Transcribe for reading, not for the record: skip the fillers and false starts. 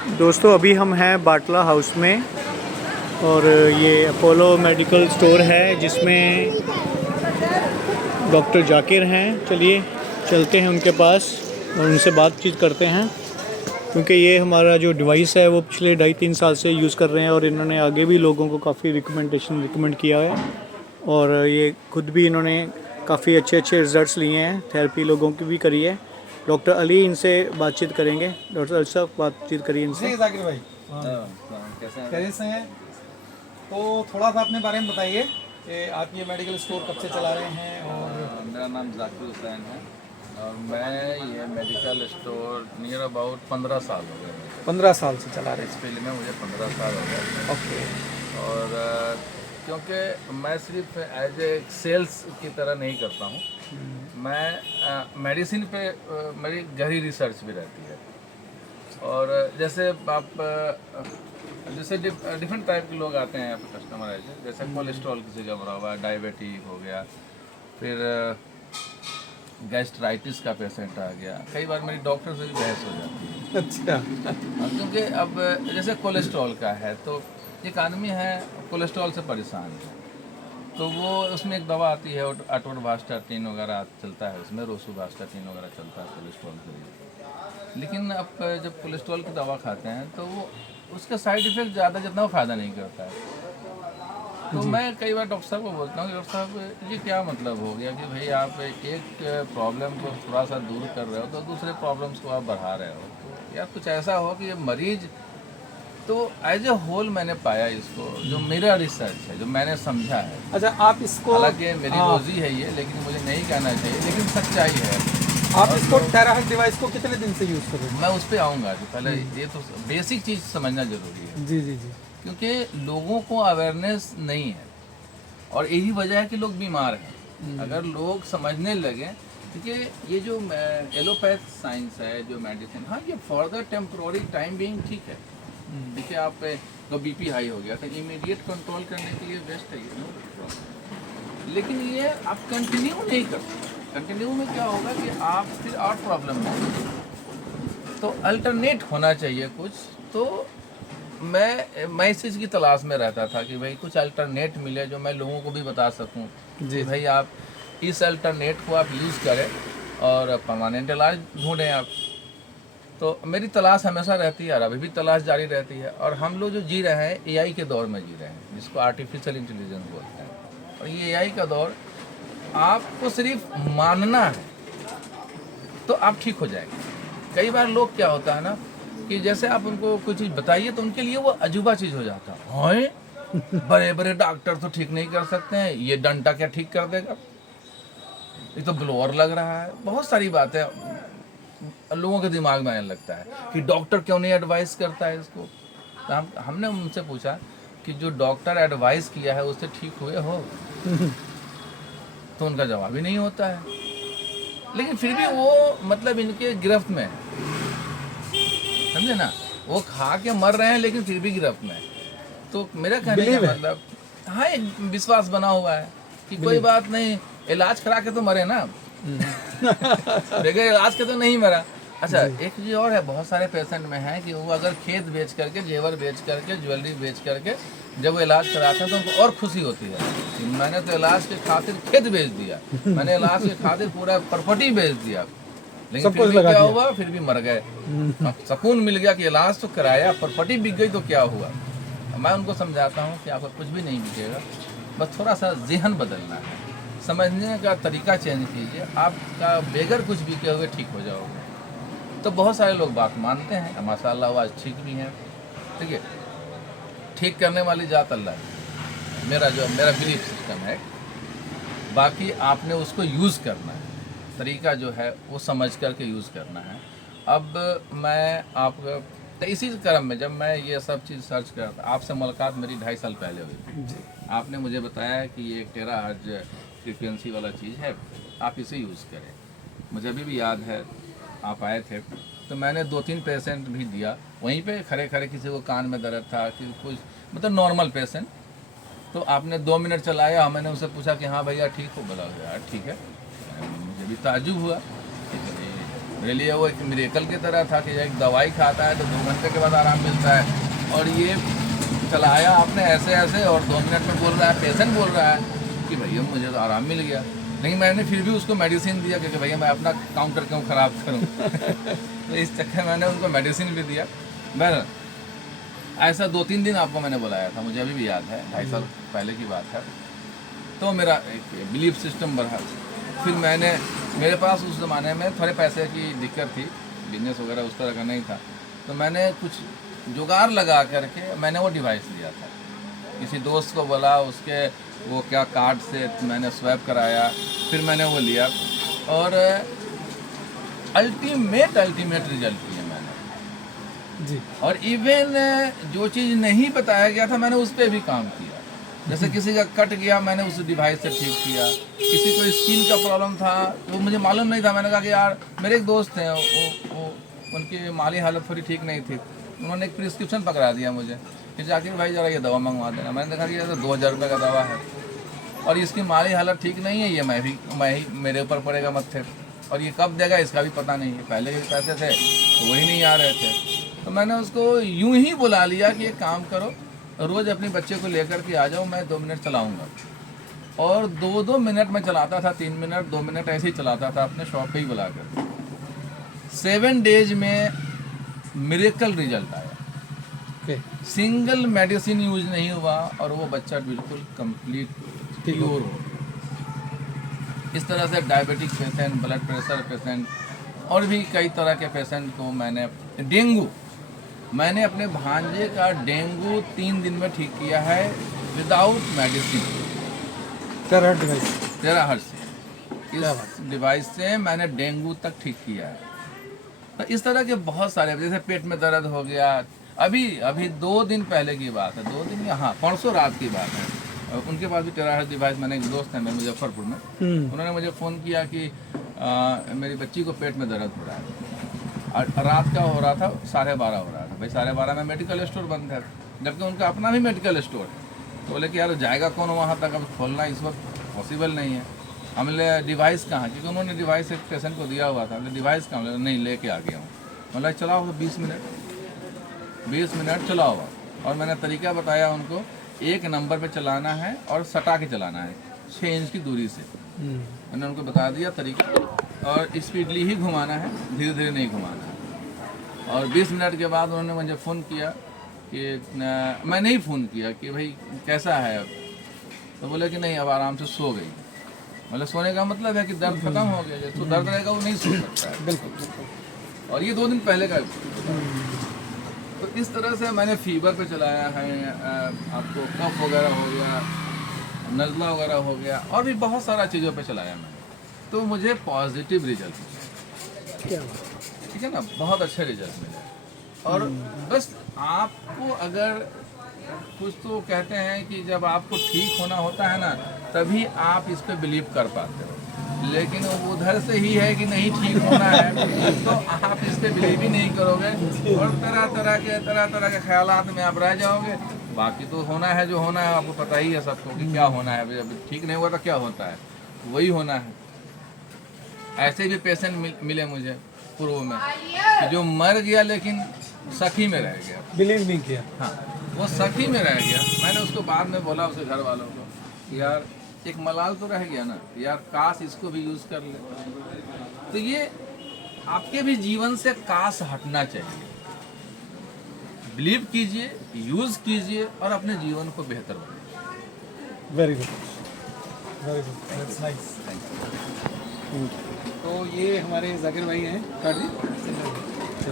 दोस्तों अभी हम हैं बाटला हाउस में और ये अपोलो मेडिकल स्टोर है जिसमें डॉक्टर जाकिर हैं। चलिए चलते हैं उनके पास और उनसे बातचीत करते हैं, क्योंकि ये हमारा जो डिवाइस है वो पिछले 2.5-3 साल से यूज़ कर रहे हैं और इन्होंने आगे भी लोगों को काफ़ी रिकमेंड किया है और ये खुद भी इन्होंने काफ़ी अच्छे रिज़ल्ट्स लिए हैं। थेरेपी लोगों की भी करी है। डॉक्टर अली इनसे बातचीत करेंगे। डॉक्टर अली साहब बातचीत करिए इनसे। जी जाकिर भाई, कैसे से हैं? तो थोड़ा सा अपने बारे में बताइए कि आप ये मेडिकल स्टोर कब से चला रहे हैं। और मेरा नाम जाकिर हुसैन है और मैं ये मेडिकल स्टोर नियर अबाउट 15 साल हो गए। 15 साल से चला रहे इस फील्ड में मुझे 15 साल हो गए। हैं। ओके। और क्योंकि मैं सिर्फ एज ए सेल्स की तरह नहीं करता हूँ, मैं मेडिसिन पे मेरी गहरी रिसर्च भी रहती है। और जैसे आप जैसे डिफरेंट टाइप के लोग आते हैं यहाँ पे कस्टमर ऐसे, जैसे कोलेस्ट्रॉल किसी का बढ़ा हुआ है, डायबिटीज हो गया, फिर गैस्ट्राइटिस का पेशेंट आ गया। कई बार मेरी डॉक्टर से भी बहस हो जाती है। अच्छा। क्योंकि अब जैसे कोलेस्ट्रॉल का है तो एक आदमी है कोलेस्ट्रॉल से परेशान है, तो वो उसमें एक दवा आती है अटोरवास्टाटिन वगैरह चलता है, उसमें रोसुवास्टाटिन वगैरह चलता है कोलेस्ट्रॉल के लिए। लेकिन अब जब कोलेस्ट्रॉल की दवा खाते हैं तो वो उसका साइड इफ़ेक्ट ज़्यादा जितना वो फ़ायदा नहीं करता है। तो मैं कई बार डॉक्टर साहब को बोलता हूँ, डॉक्टर साहब ये क्या मतलब हो गया कि भाई आप एक प्रॉब्लम को थोड़ा सा दूर कर रहे हो तो दूसरे प्रॉब्लम्स को आप बढ़ा रहे हो। तो या कुछ ऐसा हो कि ये मरीज, तो एज ए होल मैंने पाया इसको, जो मेरा रिसर्च है, जो मैंने समझा है। अच्छा, आप इसको हालांकि मेरी रोजी है ये, लेकिन मुझे नहीं कहना चाहिए, लेकिन सच्चाई है। आप इसको टेराहैक डिवाइस को कितने दिन से यूज़ कर रहे हैं? मैं उस पर आऊँगा कि पहले ये तो बेसिक चीज़ समझना जरूरी है, जी जी जी। क्योंकि लोगों को अवेयरनेस नहीं है और यही वजह है कि लोग बीमार हैं। अगर लोग समझने लगे, क्योंकि ये जो एलोपैथ साइंस है, जो मेडिसिन, हाँ ये for the temporary time being ठीक है। देखिए आप को बीपी हाई हो गया तो इमीडिएट कंट्रोल करने के लिए बेस्ट है ये, नो प्रॉब्लम। लेकिन ये आप कंटिन्यू नहीं कर सकते। कंटिन्यू में क्या होगा कि आप फिर और प्रॉब्लम में, तो अल्टरनेट होना चाहिए कुछ। तो मैं इस चीज़ की तलाश में रहता था कि भाई कुछ अल्टरनेट मिले जो मैं लोगों को भी बता सकूं कि भाई आप इस अल्टरनेट को आप यूज़ करें और परमानेंट इलाज ढूंढें आप। तो मेरी तलाश हमेशा रहती है और अभी भी तलाश जारी रहती है। और हम लोग जो जी रहे हैं एआई के दौर में जी रहे हैं, जिसको आर्टिफिशियल इंटेलिजेंस बोलते हैं। और ये एआई का दौर, आपको सिर्फ मानना है तो आप ठीक हो जाएंगे। कई बार लोग क्या होता है ना कि जैसे आप उनको कोई चीज़ बताइए तो उनके लिए वो अजूबा चीज़ हो जाता है। हाँ, बड़े बड़े डॉक्टर तो ठीक नहीं कर सकते हैं, ये डंडा क्या ठीक कर देगा, ये तो ब्लोअर लग रहा है। बहुत सारी बातें लोगों के दिमाग में आने लगता है कि डॉक्टर क्यों नहीं एडवाइस करता है इसको। तो हमने उनसे पूछा कि जो डॉक्टर एडवाइस किया है उससे ठीक हुए हो? तो उनका जवाब ही नहीं होता है। लेकिन फिर भी वो मतलब इनके गिरफ्त में है, समझे ना, वो खा के मर रहे हैं लेकिन फिर भी गिरफ्त में है। तो मेरा कहने का मतलब, हाँ एक विश्वास बना हुआ है कि कोई बात नहीं, इलाज करा के तो मरे ना, बगैर इलाज के तो नहीं मरा। अच्छा, एक चीज़ और है, बहुत सारे पेशेंट में है कि वो अगर खेत बेच करके, जेवर बेच करके, ज्वेलरी बेच करके जब वो इलाज कराते हैं तो उनको और खुशी होती है कि मैंने तो इलाज के खातिर खेत बेच दिया, मैंने इलाज के खातिर पूरा प्रॉपर्टी बेच दिया, लेकिन फिर भी क्या हुआ, फिर भी मर गए। सुकून मिल गया कि इलाज तो कराया, प्रॉपर्टी बिक गई तो क्या हुआ। मैं उनको समझाता हूँ कि आपका कुछ भी नहीं बिकेगा, बस थोड़ा सा ज़हन बदलना है, समझने का तरीका चेंज कीजिए, आपका बेगर कुछ बिके हुए ठीक हो जाओगे। तो बहुत सारे लोग बात मानते हैं, माशाअल्लाह आज ठीक भी हैं। ठीक है, ठीक करने वाली जात अल्लाह है, मेरा बिलीफ सिस्टम है। बाकी आपने उसको यूज़ करना है, तरीका जो है वो समझ करके यूज़ करना है। अब मैं आपको तो इसी क्रम में जब मैं ये सब चीज़ सर्च कर रहा था, आपसे मुलाकात मेरी 2.5 साल पहले हुई थी। आपने मुझे बताया कि ये 1 टेराहर्ट्ज़ फ्रीक्वेंसी वाला चीज़ है, आप इसे यूज़ करें। मुझे अभी भी याद है आप आए थे तो मैंने 2-3 पेशेंट भी दिया वहीं पे खड़े खड़े, किसी को कान में दर्द था, किसी कुछ मतलब नॉर्मल पेशेंट। तो आपने 2 मिनट चलाया, मैंने उससे पूछा कि हाँ भैया ठीक हो, बोला यार ठीक है। मुझे भी ताज्जुब हुआ, मेरे लिए वो एक मिरेकल की तरह था कि एक दवाई खाता है तो 2 घंटे के बाद आराम मिलता है, और ये चलाया आपने ऐसे ऐसे और 2 मिनट में बोल रहा है, पेशेंट बोल रहा है कि भैया मुझे तो आराम मिल गया। लेकिन मैंने फिर भी उसको मेडिसिन दिया क्योंकि भैया मैं अपना काउंटर क्यों ख़राब करूँ तो इस चक्कर में मैंने उनको मेडिसिन भी दिया। बहर ऐसा 2-3 दिन आपको मैंने बुलाया था, मुझे अभी भी याद है, 2.5 साल पहले की बात है। तो मेरा एक बिलीफ सिस्टम बढ़ा। फिर मेरे पास उस ज़माने में थोड़े पैसे की दिक्कत थी, बिजनेस वगैरह उस तरह का नहीं था, तो मैंने कुछ जुगाड़ लगा करके मैंने वो डिवाइस लिया था। किसी दोस्त को बोला, उसके वो क्या कार्ड से मैंने स्वैप कराया, फिर मैंने वो लिया और अल्टीमेट रिजल्ट किया मैंने जी। और इवन जो चीज़ नहीं बताया गया था मैंने उस पर भी काम किया। जैसे किसी का कट गया, मैंने उस डिवाइस से ठीक किया। किसी को स्किन का प्रॉब्लम था वो मुझे मालूम नहीं था, मैंने कहा कि यार मेरे एक दोस्त हैं, वो उनकी माली हालत थोड़ी ठीक नहीं थी, उन्होंने एक प्रिस्क्रिप्शन पकड़ा दिया मुझे कि जाकिर भाई ज़रा ये दवा मंगवा देना। मैंने देखा कि ये तो 2000 रुपये का दवा है और इसकी माली हालत ठीक नहीं है, ये मैं ही मेरे ऊपर पड़ेगा मत्थे, और ये कब देगा इसका भी पता नहीं है। पहले के पैसे थे तो वही नहीं आ रहे थे, तो मैंने उसको यूं ही बुला लिया कि एक काम करो, रोज़ अपने बच्चे को लेकर के आ जाओ, मैं 2 मिनट चलाऊँगा। और 2 मिनट में चलाता था, 3 मिनट 2 मिनट ऐसे ही चलाता था अपने शॉप पे ही बुला कर। 7 डेज में मिरेकल रिजल्ट आया। सिंगल मेडिसिन यूज नहीं हुआ और वो बच्चा बिल्कुल कंप्लीट प्योर हो। इस तरह से diabetic patient, blood pressure patient और भी कई तरह के पेशेंट को डेंगू मैंने अपने भांजे का डेंगू 3 दिन में ठीक किया है विदाउट मेडिसिन। टेराहर्ट्ज से इस डिवाइस से मैंने डेंगू तक ठीक किया है। तो इस तरह के बहुत सारे, जैसे पेट में दर्द हो गया, अभी 2 दिन पहले की बात है, 2 दिन यहाँ परसों रात की बात है, उनके पास भी टेराहर्ट्ज डिवाइस, मैंने एक दोस्त है मेरे मुजफ्फरपुर में, उन्होंने मुझे फ़ोन किया कि मेरी बच्ची को पेट में दर्द हो रहा है, और रात का हो रहा था 12:30 हो रहा था। भाई 12:30 में मेडिकल स्टोर बंद है, जबकि उनका अपना भी मेडिकल स्टोर है। तो बोले कि यार जाएगा कौन वहाँ तक, अब खोलना इस वक्त पॉसिबल नहीं है। हमने डिवाइस कहाँ, क्योंकि उन्होंने डिवाइस एक पेशेंट को दिया हुआ था, हमने डिवाइस कहाँ, नहीं लेके आ गया हूँ। मतलब चलाओ 20 मिनट चलाओ, और मैंने तरीका बताया उनको, एक नंबर पे चलाना है और सटा के चलाना है 6 इंच की दूरी से। मैंने उनको बता दिया तरीका, और स्पीडली ही घुमाना है, धीरे धीरे नहीं घुमाना है। और 20 मिनट के बाद उन्होंने मुझे फ़ोन किया कि मैंने ही फ़ोन किया कि भाई कैसा है अब, तो बोले कि नहीं अब आराम से सो गई। मतलब सोने का मतलब है कि दर्द खत्म हो गया, जो दर्द रहेगा वो नहीं सो सकता है। बिल्कुल। और ये 2 दिन पहले का। तो इस तरह से मैंने फीवर पे चलाया है, आपको कफ वगैरह हो गया, नज़ला वगैरह हो गया, और भी बहुत सारा चीज़ों पे चलाया मैंने, तो मुझे पॉजिटिव रिजल्ट मिला। ठीक है ना, बहुत अच्छे रिजल्ट मिले। और बस आपको अगर कुछ, तो कहते हैं कि जब आपको ठीक होना होता है ना, तभी आप इस पर बिलीव कर पाते हो, लेकिन उधर से ही है कि नहीं ठीक होना है तो आप इस पर बिलीव ही नहीं करोगे, और तरह तरह के ख्यालात में आप रह जाओगे। बाकी तो होना है जो होना है, आपको पता ही है सबको कि क्या होना है। जब ठीक नहीं हुआ तो क्या होता है, वही होना है। ऐसे भी पेशेंट मिले मुझे पूर्व में कि जो मर गया लेकिन सखी में रह गया, बिलीव नहीं किया। हाँ, वो सखी में रह गया। मैंने उसको बाद में बोला, उसके घर वालों को, यार एक मलाल तो रह गया ना यार, काश इसको भी यूज़ कर ले। तो ये आपके भी जीवन से काश हटना चाहिए। बिलीव कीजिए, यूज़ कीजिए और अपने जीवन को बेहतर बनाइए। Very good, that's nice. तो ये हमारे जाकिर भाई हैं,